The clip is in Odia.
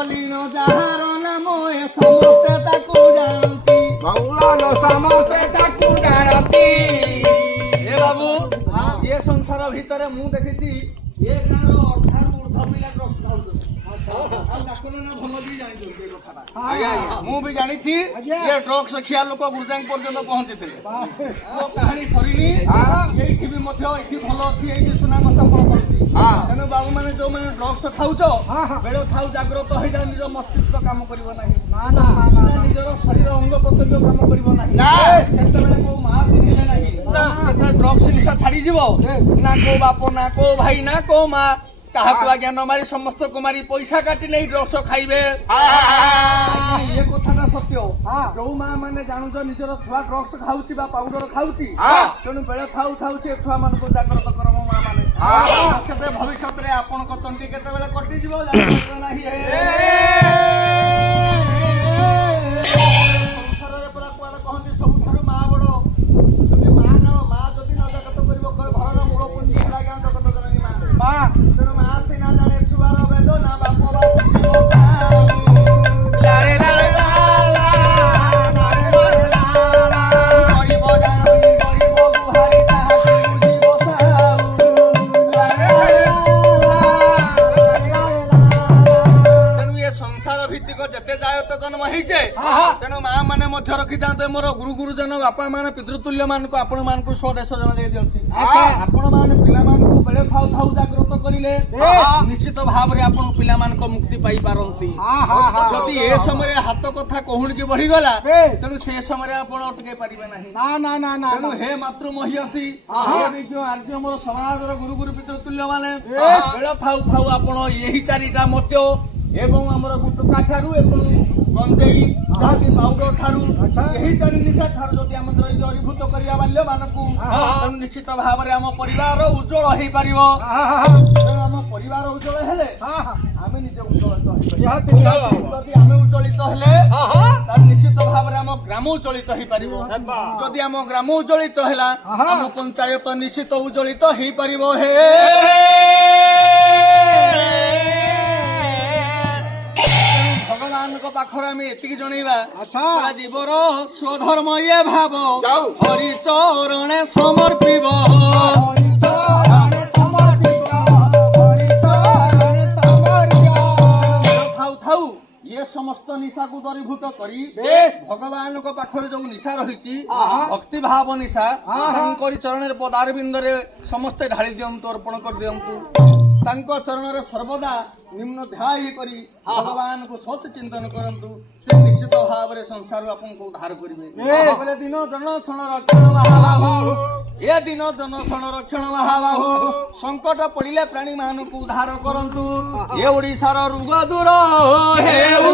ମୌଲିନ ଯାହାର ନାମ ଏ ସମସ୍ତେ ତାକୁ ଜାଣନ୍ତି। ମୌଳନ ସମସ୍ତେ ତାକୁ ଜାଣନ୍ତି। ଏ ବାବୁ ଏ ସଂସାର ଭିତରେ ମୁଁ ଦେଖିଛି ଏ ଗାଁର ଅର୍ଦ୍ଧାରୁ ଉର୍ଦ୍ଧ୍ୱ ପିଲା ଡ୍ରଗ୍ସ ଖାଉଛନ୍ତି। ଆଉ ଡାକ୍ତର ନା ଭଲ ବି ଜାଣିଛନ୍ତି ଏ କଥାଟା। ମୁଁ ବି ଜାଣିଛି ଏ ଡ୍ରଗ୍ସ ଖିଆ ଲୋକ ଗୁରୁଜାଙ୍ଗ ପର୍ଯ୍ୟନ୍ତ ପହଞ୍ଚିଥିଲେ। ମୋ କାହାଣୀ ସରିନି। ଏଇଠି ବି ମଧ୍ୟ ଏଇଠି ଭଲ ଅଛି, ଏଇଠି ସୁନାମ ସଫଳ କରୁଛି। ତେଣୁ ବାବୁ ମାନେ ଯୋଉମାନେ ଡ୍ରଗ୍ସ ଖାଉଛ ବେଳ ଥାଉ ଜାଗ୍ରତ ହେଇଯାଉ, ନିଜ ମସ୍ତିଷ୍କ କାମ କରିବ ନାହିଁ, ନିଜର ଶରୀର ଅଙ୍ଗ ପ୍ରତ୍ୟଙ୍ଗ କାମ କରିବ ନାହିଁ। ସେତେବେଳେ କୋଉ ମା ଚିହ୍ନିଲେ ନାହିଁ, ସେତେବେଳେ ଡ୍ରଗ୍ସ ନିଶା ଛାଡିଯିବ ନା କୋଉ ବାପ ନା କୋଉ ଭାଇ ନା କୋଉ ମା କାହାକୁ ଆଜ୍ଞା ନ ମାରି ସମସ୍ତଙ୍କୁ ମାରି ପଇସା କାଟି ନେଇ ଡ୍ରଗ୍ସ ଖାଇବେ। ଏ କଥାଟା ସତ୍ୟ। ଯୋଉ ମା ମାନେ ଜାଣୁଛ ନିଜର ଛୁଆ ଡ୍ରଗ୍ସ ଖାଉଛି ବା ପାଉଡର ଖାଉଛି, ତେଣୁ ବେଳ ଥାଉ ଥାଉ ସେ ଛୁଆ ମାନଙ୍କୁ ଜାଗ୍ରତ କର ମୋ ମା ମାନେ। କେତେ ଭବିଷ୍ୟତରେ ଆପଣଙ୍କ ତଣ୍ଟି କେତେବେଳେ କଟିଯିବ ଜାଣିପାରିବେ ନାହିଁ। ସଂସାରରେ ପୁରା କୁଆଡେ କହନ୍ତି ସବୁଠାରୁ ମା ବଡ। ଯଦି ମା ଯଦି ନ ଜାଗ୍ରତ କରିବ ଘରର ମୂଳ ପୁଞ୍ଜି ହେଲା ଆଜ୍ଞା ଜଗତ ଜନନୀ ମା। ତେଣୁ ମା ସିନା ଜାଣେ ଛୁଆର ବେଦ ନା ବାପ ବା ବୁଝିବ ଗରିବ ଜାଣନି ଗରିବ ଗୁହାରି ତାହାକୁ ବୁଝିବ ସାଉ। ତେଣୁ ଏ ସଂସାର ଭିତ୍ତିକ ଯେତେ ଜାୟତ ଜନ୍ମ ହେଇଛେ, ତେଣୁ ମା ମାନେ ମଧ୍ୟ ରଖିଥାନ୍ତେ ମୋର ଗୁରୁ ଗୁରୁଜନ ବାପା ମାନେ ପିତୃତୁଲ୍ୟ ମାନଙ୍କୁ ଆପଣ ମାନଙ୍କୁ ସ୍ୱଦେଶ ଜଣ ଦେଇ ଦିଅନ୍ତି। ଆପଣ ମାନେ ପିଲାମାନଙ୍କୁ ବେଳ ଥାଉ ଥାଉ ଜାଗ୍ରତ କରିଲେ ନିଶ୍ଚିତ ଭାବରେ ଆପଣ ପିଲାମାନଙ୍କ ମୁକ୍ତି ପାଇପାରନ୍ତି। ଯଦି ଏ ସମୟରେ ହାତ କଥା କହୁଣିକି ବଢିଗଲା, ତେଣୁ ସେ ସମୟରେ ଆପଣ ଅଟକେଇ ପାରିବେ ନାହିଁ। ତେଣୁ ହେ ମାତୃ ମହିୟସୀ ଆର୍ଯ୍ୟ ମୋର ସମାଜର ଗୁରୁ ଗୁରୁ ପିତୃତୁଲ୍ୟ ମାନେ ବେଳ ଥାଉ ଥାଉ ଆପଣ ଏହି ଚାରିଟା ମଦ୍ୟ ଏବଂ ଆମର ଗୁଟୁକା ଠାରୁ ଏବଂ ଗଞ୍ଜେଇ ଯାହାକି ପାଉଡର ଠାରୁ ଏହି ଚାରି ନିଶା ଠାରୁ ଯଦି ଆମେ ଦୂରୀଭୂତ କରିବା ବାଲ୍ୟମାନଙ୍କୁ, ତେଣୁ ନିଶ୍ଚିତ ଭାବରେ ଆମ ପରିବାର ଉଜ୍ଜଳ ହେଇପାରିବ। ତେଣୁ ଆମ ପରିବାର ଉଜ୍ଜଳ ହେଲେ ଆମେ ନିଜେ ଉଜ୍ଜଳିତ ହେଇପାରିବା। ଯଦି ଆମେ ଉଜ୍ଜଳିତ ହେଲେ ତାହେଲେ ନିଶ୍ଚିତ ଭାବରେ ଆମ ଗ୍ରାମ ଉଜ୍ଜଳିତ ହେଇପାରିବ। ଯଦି ଆମ ଗ୍ରାମ ଉଜ୍ଜଳିତ ହେଲା ଆମ ପଞ୍ଚାୟତ ନିଶ୍ଚିତ ଉଜ୍ଜଳିତ ହେଇପାରିବ। ହେ ଭଗବାନଙ୍କ ପାଖରେ ଆମେ ଏତିକି ଜଣେଇବା, ଜୀବର ସ୍ୱଧର୍ମ ଇଏ ଭାବ ହରିଚରଣେ ସମର୍ପିବ। ଥାଉ ଥାଉ ଇଏ ସମସ୍ତ ନିଶାକୁ ଦୂରୀଭୂତ କରି ଭଗବାନଙ୍କ ପାଖରେ ଯୋଉ ନିଶା ରହିଛି ଭକ୍ତି ଭାବ ନିଶା, ତାଙ୍କରି ଚରଣରେ ପଦାରବିନ୍ଦରେ ସମସ୍ତେ ଢାଳି ଦିଅନ୍ତୁ, ଅର୍ପଣ କରିଦିଅନ୍ତୁ। ତାଙ୍କ ଚରଣରେ ସର୍ବଦା ନିମ୍ନ ଧ୍ୟାୟ କରି ଭଗବାନଙ୍କୁ ସତ୍ ଚିନ୍ତନ କରନ୍ତୁ। ସେ ନିଶ୍ଚିତ ଭାବରେ ସଂସାରରୁ ଆପଣଙ୍କୁ ଉଦ୍ଧାର କରିବେ। ଦିନ ଜନଶଣ ରକ୍ଷଣ ମହାବାହୁ, ଏ ଦିନ ଜନଶଣ ରକ୍ଷଣ ମହାବାହୁ, ସଙ୍କଟ ପଡ଼ିଲେ ପ୍ରାଣୀ ମାନଙ୍କୁ ଉଦ୍ଧାର କରନ୍ତୁ। ଏ ଓଡିଶାର ରୋଗ ଦୂର ହେଉ।